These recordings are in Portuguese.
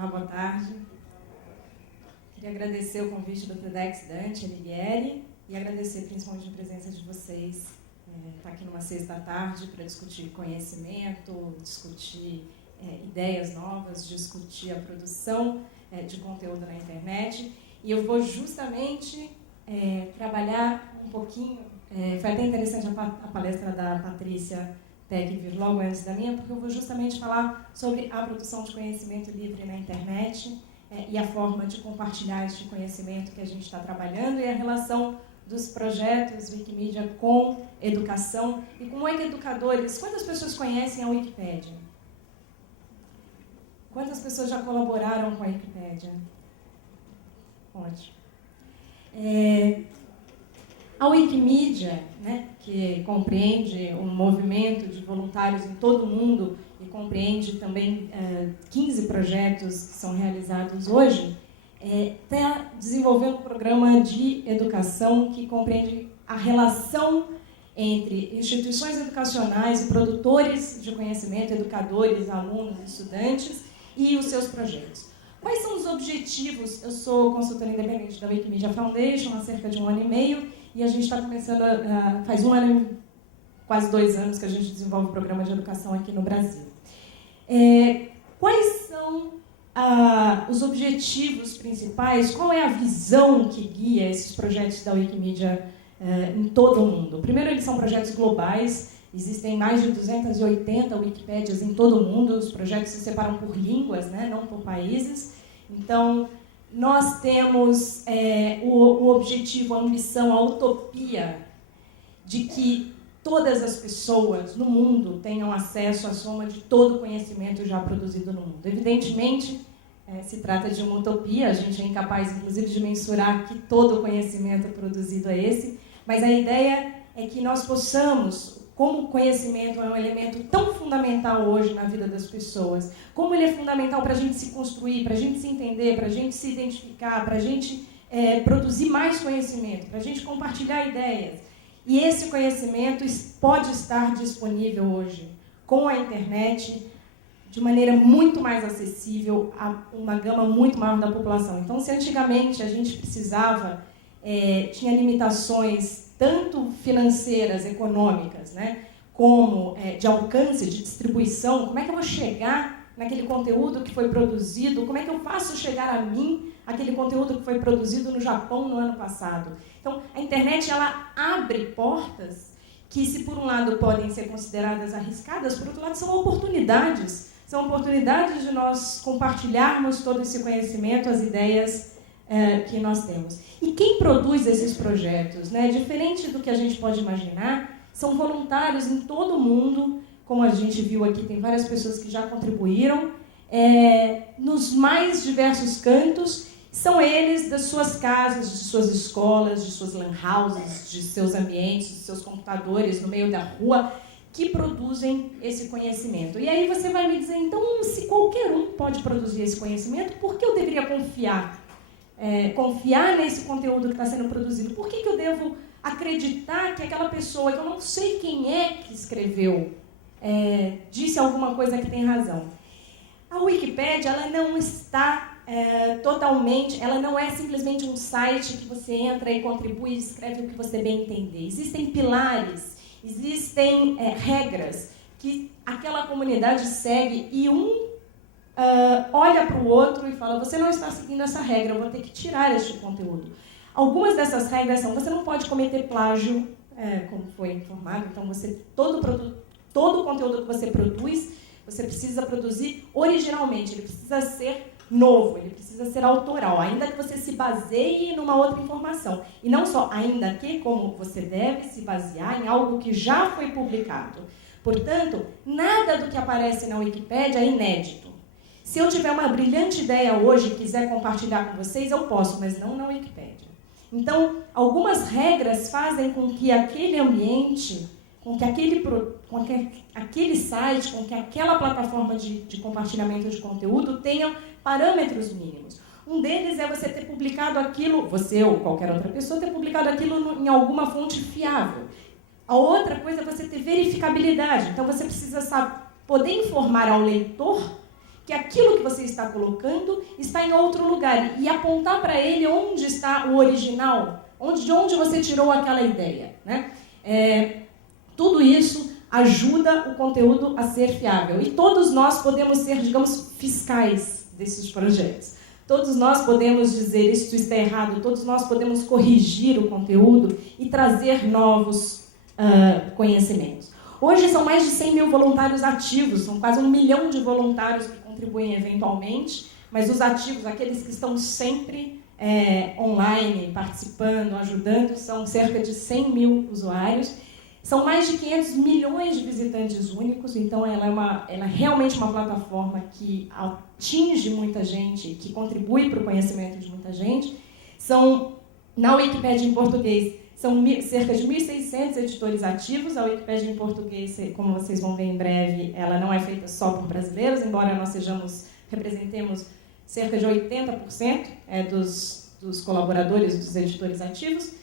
Olá, boa tarde. Queria agradecer o convite do TEDx Dante Alighieri e agradecer principalmente a presença de vocês. Estar aqui numa sexta à tarde para discutir conhecimento, discutir ideias novas, discutir a produção de conteúdo na internet. E eu vou justamente trabalhar um pouquinho. Foi até interessante a palestra da Patrícia Tech vir logo antes da minha, porque eu vou justamente falar sobre a produção de conhecimento livre na internet e a forma de compartilhar este conhecimento que a gente está trabalhando e a relação dos projetos Wikimedia com educação e como é que educadores... Quantas pessoas conhecem a Wikipédia? Quantas pessoas já colaboraram com a Wikipédia? Ótimo. A Wikimedia, né, que compreende um movimento de voluntários em todo o mundo e compreende também 15 projetos que são realizados hoje, está desenvolvendo um programa de educação que compreende a relação entre instituições educacionais e produtores de conhecimento, educadores, alunos, estudantes e os seus projetos. Quais são os objetivos? Eu sou consultora independente da Wikimedia Foundation há cerca de 1 ano e meio e a gente está começando, faz 1 ano, quase 2 anos que a gente desenvolve o programa de educação aqui no Brasil. Quais são os objetivos principais? Qual é a visão que guia esses projetos da Wikimedia em todo o mundo? Primeiro, eles são projetos globais. Existem mais de 280 Wikipédias em todo o mundo. Os projetos se separam por línguas, né, não por países. Então, nós temos o objetivo, a ambição, a utopia de que todas as pessoas no mundo tenham acesso à soma de todo o conhecimento já produzido no mundo. Evidentemente, se trata de uma utopia, a gente é incapaz, inclusive, de mensurar que todo o conhecimento produzido é esse, mas a ideia é que nós possamos, como o conhecimento é um elemento tão fundamental hoje na vida das pessoas, como ele é fundamental para a gente se construir, para a gente se entender, para a gente se identificar, para a gente produzir mais conhecimento, para a gente compartilhar ideias. E esse conhecimento pode estar disponível hoje com a internet de maneira muito mais acessível a uma gama muito maior da população. Então, se antigamente a gente precisava, tinha limitações tanto financeiras, econômicas, né, como de alcance, de distribuição, como é que eu vou chegar naquele conteúdo que foi produzido, como é que eu faço chegar a mim aquele conteúdo que foi produzido no Japão no ano passado. Então, a internet ela abre portas que, se por um lado podem ser consideradas arriscadas, por outro lado são oportunidades. São oportunidades de nós compartilharmos todo esse conhecimento, as ideias que nós temos. E quem produz esses projetos, né, diferente do que a gente pode imaginar, são voluntários em todo o mundo, como a gente viu aqui, tem várias pessoas que já contribuíram, nos mais diversos cantos. São eles das suas casas, de suas escolas, de suas lan houses, de seus ambientes, de seus computadores, no meio da rua, que produzem esse conhecimento. E aí você vai me dizer, então, se qualquer um pode produzir esse conhecimento, por que eu deveria confiar nesse conteúdo que está sendo produzido? Por que eu devo acreditar que aquela pessoa, que eu não sei quem é que escreveu, disse alguma coisa que tem razão? A Wikipédia, ela não está totalmente, ela não é simplesmente um site que você entra e contribui e escreve o que você bem entender. Existem pilares, existem regras que aquela comunidade segue e olha para o outro e fala, você não está seguindo essa regra, eu vou ter que tirar este conteúdo. Algumas dessas regras são, você não pode cometer plágio, como foi informado, então todo o conteúdo que você produz, você precisa produzir originalmente, ele precisa ser novo, ele precisa ser autoral, ainda que você se baseie numa outra informação. E não só ainda que, como você deve se basear em algo que já foi publicado. Portanto, nada do que aparece na Wikipédia é inédito. Se eu tiver uma brilhante ideia hoje e quiser compartilhar com vocês, eu posso, mas não na Wikipédia. Então, algumas regras fazem com que aquele ambiente, com que aquele site, com que aquela plataforma de compartilhamento de conteúdo tenham parâmetros mínimos. Um deles é você ter publicado aquilo, você ou qualquer outra pessoa, ter publicado aquilo em alguma fonte fiável. A outra coisa é você ter verificabilidade. Então, você precisa poder informar ao leitor que aquilo que você está colocando está em outro lugar e apontar para ele onde está o original, de onde você tirou aquela ideia, né? Tudo isso ajuda o conteúdo a ser fiável. E todos nós podemos ser, digamos, fiscais desses projetos. Todos nós podemos dizer isso está errado, todos nós podemos corrigir o conteúdo e trazer novos conhecimentos. Hoje são mais de 100 mil voluntários ativos, são quase 1 milhão de voluntários que contribuem eventualmente, mas os ativos, aqueles que estão sempre online, participando, ajudando, são cerca de 100 mil usuários. São mais de 500 milhões de visitantes únicos, então ela é realmente uma plataforma que atinge muita gente, que contribui para o conhecimento de muita gente. Na Wikipédia em português, são cerca de 1.600 editores ativos. A Wikipédia em português, como vocês vão ver em breve, ela não é feita só por brasileiros, embora nós representemos cerca de 80% dos colaboradores, dos editores ativos.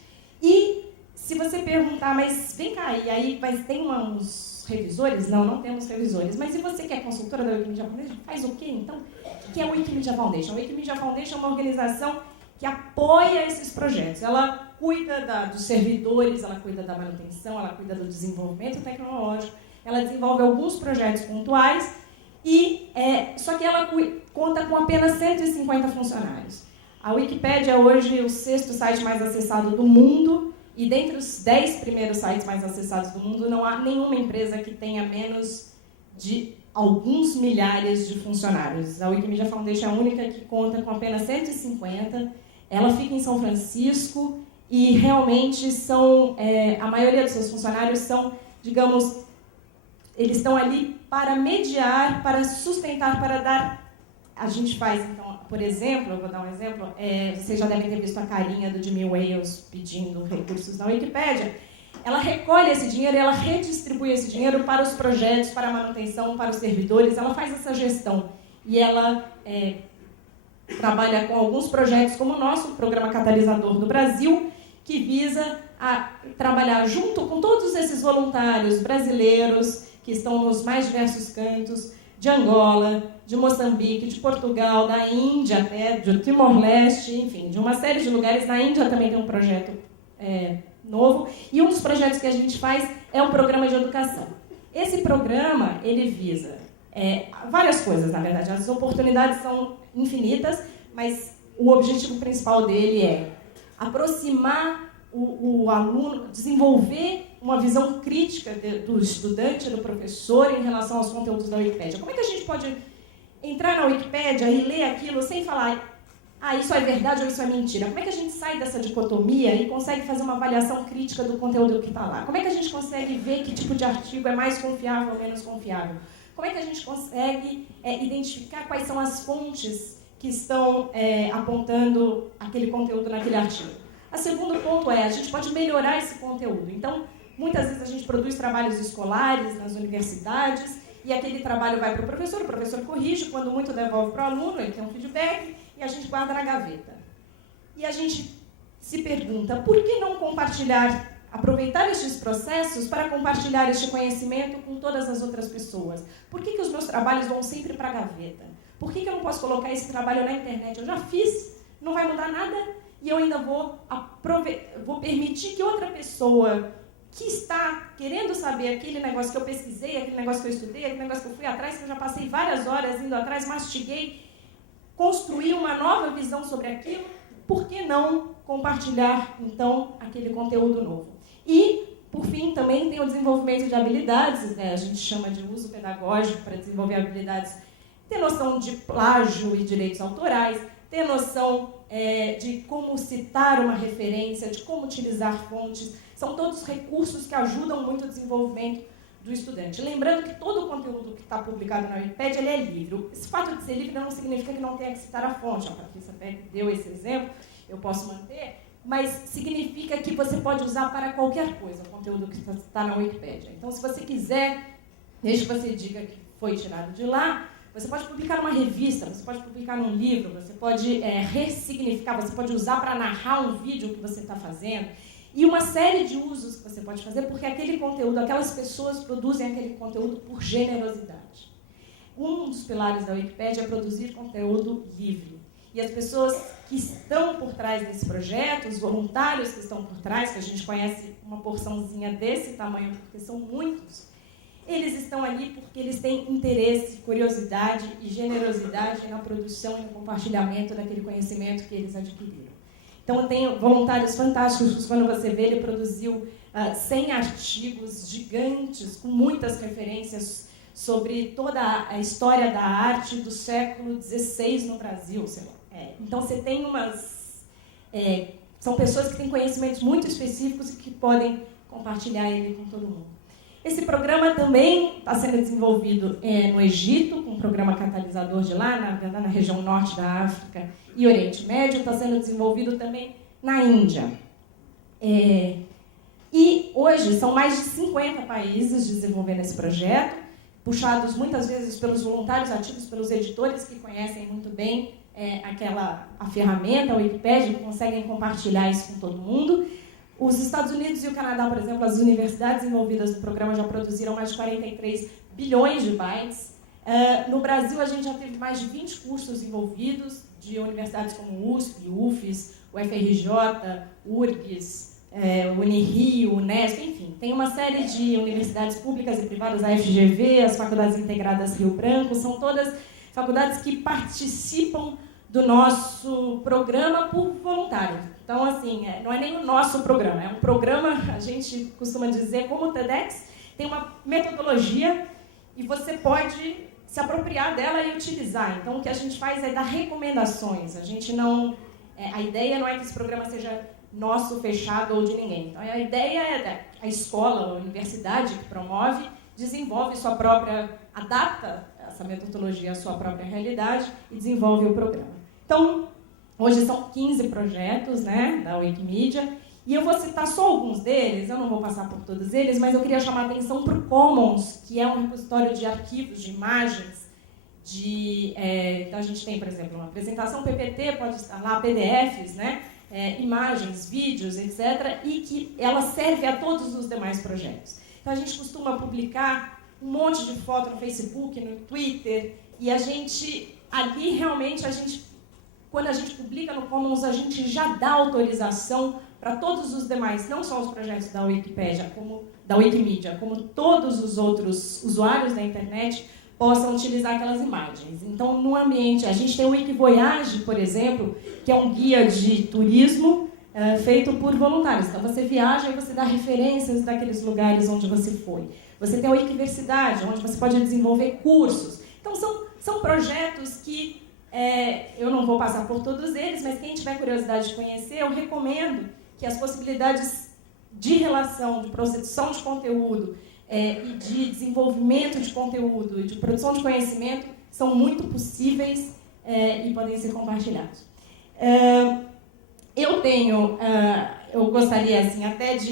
E se você perguntar, mas vem cá, e aí tem uns revisores? Não temos revisores. Mas e você que é consultora da Wikimedia Foundation, faz o quê, então? O que é a Wikimedia Foundation? A Wikimedia Foundation é uma organização que apoia esses projetos. Ela cuida dos servidores, ela cuida da manutenção, ela cuida do desenvolvimento tecnológico, ela desenvolve alguns projetos pontuais, só que ela conta com apenas 150 funcionários. A Wikipédia é hoje o 6º site mais acessado do mundo, e dentre os 10 primeiros sites mais acessados do mundo, não há nenhuma empresa que tenha menos de alguns milhares de funcionários. A Wikimedia Foundation é a única que conta com apenas 150. Ela fica em São Francisco e realmente a maioria dos seus funcionários são, digamos, eles estão ali para mediar, para sustentar, para dar. A gente faz, então, por exemplo, eu vou dar um exemplo, vocês já devem ter visto a carinha do Jimmy Wales pedindo recursos na Wikipédia. Ela recolhe esse dinheiro e ela redistribui esse dinheiro para os projetos, para a manutenção, para os servidores, ela faz essa gestão. E ela trabalha com alguns projetos como o nosso, o Programa Catalisador do Brasil, que visa trabalhar junto com todos esses voluntários brasileiros que estão nos mais diversos cantos, de Angola, de Moçambique, de Portugal, da Índia, até, de Timor-Leste, enfim, de uma série de lugares. Na Índia também tem um projeto novo. E um dos projetos que a gente faz é um programa de educação. Esse programa, ele visa várias coisas, na verdade. As oportunidades são infinitas, mas o objetivo principal dele é aproximar o aluno, desenvolver uma visão crítica do estudante, do professor, em relação aos conteúdos da Wikipédia. Como é que a gente pode entrar na Wikipédia e ler aquilo sem falar isso é verdade ou isso é mentira? Como é que a gente sai dessa dicotomia e consegue fazer uma avaliação crítica do conteúdo que está lá? Como é que a gente consegue ver que tipo de artigo é mais confiável ou menos confiável? Como é que a gente consegue identificar quais são as fontes que estão apontando aquele conteúdo naquele artigo? O segundo ponto a gente pode melhorar esse conteúdo. Então, muitas vezes a gente produz trabalhos escolares nas universidades e aquele trabalho vai para o professor corrige, quando muito devolve para o aluno, ele tem um feedback e a gente guarda na gaveta. E a gente se pergunta, por que não aproveitar estes processos para compartilhar este conhecimento com todas as outras pessoas? Por que os meus trabalhos vão sempre para a gaveta? Por que eu não posso colocar esse trabalho na internet? Eu já fiz, não vai mudar nada e eu ainda vou permitir que outra pessoa que está querendo saber aquele negócio que eu pesquisei, aquele negócio que eu estudei, aquele negócio que eu fui atrás, que eu já passei várias horas indo atrás, mastiguei, construir uma nova visão sobre aquilo, por que não compartilhar, então, aquele conteúdo novo? E, por fim, também tem o desenvolvimento de habilidades, a gente chama de uso pedagógico para desenvolver habilidades, ter noção de plágio e direitos autorais, ter noção de como citar uma referência, de como utilizar fontes. São todos recursos que ajudam muito o desenvolvimento do estudante. Lembrando que todo o conteúdo que está publicado na Wikipédia ele é livre. Esse fato de ser livre não significa que não tenha que citar a fonte. A Patrícia Peck deu esse exemplo, eu posso manter, mas significa que você pode usar para qualquer coisa o conteúdo que está na Wikipédia. Então, se você quiser, desde que você diga que foi tirado de lá, você pode publicar numa revista, você pode publicar num livro, você pode ressignificar, você pode usar para narrar um vídeo que você está fazendo. E uma série de usos que você pode fazer, porque aquele conteúdo, aquelas pessoas produzem aquele conteúdo por generosidade. um dos pilares da Wikipédia é produzir conteúdo livre. E as pessoas que estão por trás desse projeto, os voluntários que estão por trás, que a gente conhece uma porçãozinha desse tamanho, porque são muitos, eles estão ali porque eles têm interesse, curiosidade e generosidade na produção e no compartilhamento daquele conhecimento que eles adquiriram. Então, eu tenho voluntários fantásticos. Quando você vê, ele produziu 100 artigos gigantes, com muitas referências sobre toda a história da arte do século XVI no Brasil. Então, você tem são pessoas que têm conhecimentos muito específicos e que podem compartilhar ele com todo mundo. Esse programa também está sendo desenvolvido no Egito, com um programa catalisador de lá, na região norte da África e Oriente Médio. Está sendo desenvolvido também na Índia. E hoje são mais de 50 países desenvolvendo esse projeto, puxados muitas vezes pelos voluntários ativos, pelos editores que conhecem muito bem a ferramenta, a Wikipédia, que conseguem compartilhar isso com todo mundo. Os Estados Unidos e o Canadá, por exemplo, as universidades envolvidas no programa já produziram mais de 43 bilhões de bytes. No Brasil, a gente já teve mais de 20 cursos envolvidos, de universidades como USP, UFES, UFRJ, URGS, Unirio, Unesp, enfim. Tem uma série de universidades públicas e privadas, a FGV, as Faculdades Integradas Rio Branco, são todas faculdades que participam do nosso programa por voluntário. Então, assim, não é nem o nosso programa, é um programa, a gente costuma dizer, como o TEDx, tem uma metodologia e você pode se apropriar dela e utilizar. Então, o que a gente faz é dar recomendações. A ideia não é que esse programa seja nosso, fechado ou de ninguém. Então, a ideia é a escola, a universidade que promove, desenvolve sua própria, adapta essa metodologia à sua própria realidade e desenvolve o programa. Então, hoje são 15 projetos, né, da Wikimedia, e eu vou citar só alguns deles, eu não vou passar por todos eles, mas eu queria chamar a atenção para o Commons, que é um repositório de arquivos, de imagens, então a gente tem, por exemplo, uma apresentação PPT, pode estar lá, PDFs, né, imagens, vídeos, etc., e que ela serve a todos os demais projetos. Então a gente costuma publicar um monte de foto no Facebook, no Twitter, e ali realmente quando a gente publica no Commons, a gente já dá autorização para todos os demais, não só os projetos da Wikipédia, da Wikimedia, como todos os outros usuários da internet possam utilizar aquelas imagens. Então, no ambiente, a gente tem o Wikivoyage, por exemplo, que é um guia de turismo feito por voluntários. Então, você viaja e você dá referências daqueles lugares onde você foi. Você tem a Wikiversidade, onde você pode desenvolver cursos. Então, são projetos que eu não vou passar por todos eles, mas quem tiver curiosidade de conhecer, eu recomendo que as possibilidades de relação, de produção de conteúdo e de desenvolvimento de conteúdo e de produção de conhecimento são muito possíveis e podem ser compartilhados. Eu gostaria, assim,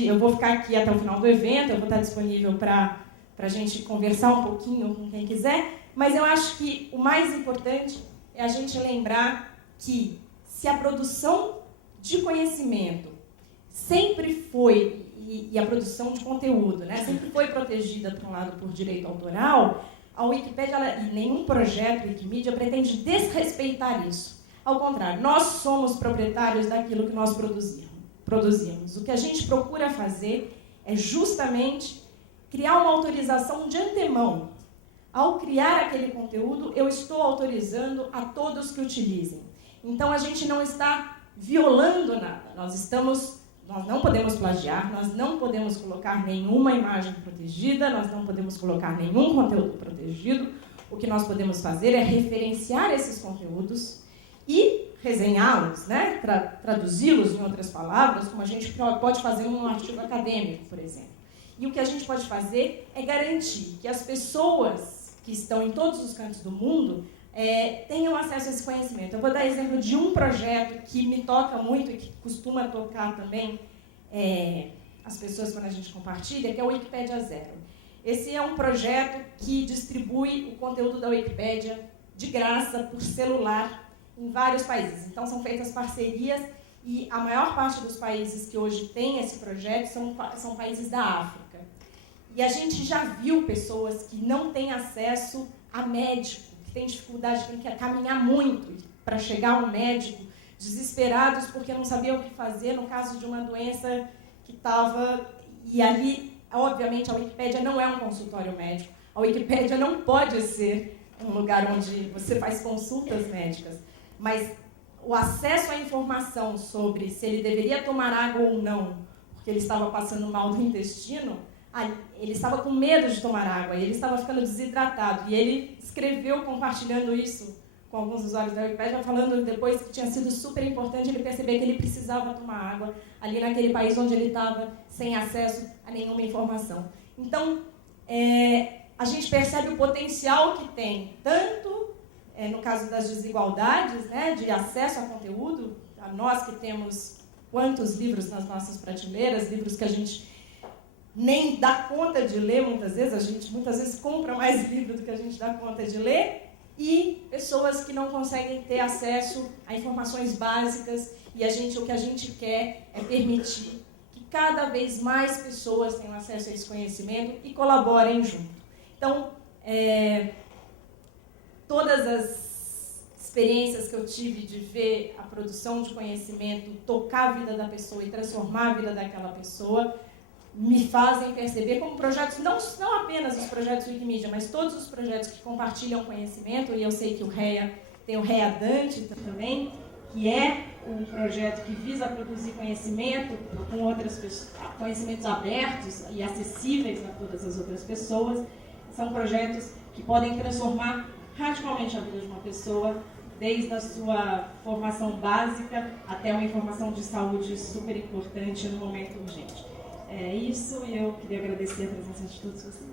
eu vou ficar aqui até o final do evento, eu vou estar disponível para a gente conversar um pouquinho com quem quiser, mas eu acho que o mais importante é a gente lembrar que se a produção de conhecimento sempre foi, e a produção de conteúdo, né, sempre foi protegida, por um lado, por direito autoral, a Wikipédia e nenhum projeto Wikimedia pretende desrespeitar isso. Ao contrário, nós somos proprietários daquilo que nós produzimos. O que a gente procura fazer é justamente criar uma autorização de antemão. Ao criar aquele conteúdo, eu estou autorizando a todos que utilizem. Então, a gente não está violando nada. Nós não podemos plagiar, nós não podemos colocar nenhuma imagem protegida, nós não podemos colocar nenhum conteúdo protegido. O que nós podemos fazer é referenciar esses conteúdos e resenhá-los, né? Traduzi-los em outras palavras, como a gente pode fazer num artigo acadêmico, por exemplo. E o que a gente pode fazer é garantir que as pessoas que estão em todos os cantos do mundo tenham acesso a esse conhecimento. Eu vou dar exemplo de um projeto que me toca muito e que costuma tocar também as pessoas quando a gente compartilha, que é o Wikipédia Zero. Esse é um projeto que distribui o conteúdo da Wikipédia de graça por celular em vários países. Então, são feitas parcerias e a maior parte dos países que hoje tem esse projeto são países da África. E a gente já viu pessoas que não têm acesso a médico, que tem dificuldade, tem que caminhar muito para chegar a um médico, desesperados porque não sabiam o que fazer no caso de uma doença que estava... E ali, obviamente, a Wikipédia não é um consultório médico. A Wikipédia não pode ser um lugar onde você faz consultas médicas. Mas o acesso à informação sobre se ele deveria tomar água ou não, porque ele estava passando mal do intestino, ele estava com medo de tomar água, ele estava ficando desidratado. E ele escreveu, compartilhando isso com alguns usuários da Wikipédia, falando depois que tinha sido super importante ele perceber que ele precisava tomar água ali naquele país onde ele estava sem acesso a nenhuma informação. Então, a gente percebe o potencial que tem, tanto no caso das desigualdades, né, de acesso a conteúdo, a nós que temos quantos livros nas nossas prateleiras, livros que a gente nem dá conta de ler muitas vezes, a gente muitas vezes compra mais livro do que a gente dá conta de ler, e pessoas que não conseguem ter acesso a informações básicas, e o que a gente quer é permitir que cada vez mais pessoas tenham acesso a esse conhecimento e colaborem junto. Então, todas as experiências que eu tive de ver a produção de conhecimento tocar a vida da pessoa e transformar a vida daquela pessoa, me fazem perceber como projetos, não apenas os projetos Wikimedia, mas todos os projetos que compartilham conhecimento, e eu sei que o REA tem o REA Dante também, que é um projeto que visa produzir conhecimento com outras pessoas, conhecimentos abertos e acessíveis a todas as outras pessoas. São projetos que podem transformar radicalmente a vida de uma pessoa, desde a sua formação básica até uma informação de saúde super importante no momento urgente. É isso, e eu queria agradecer a presença de todos vocês.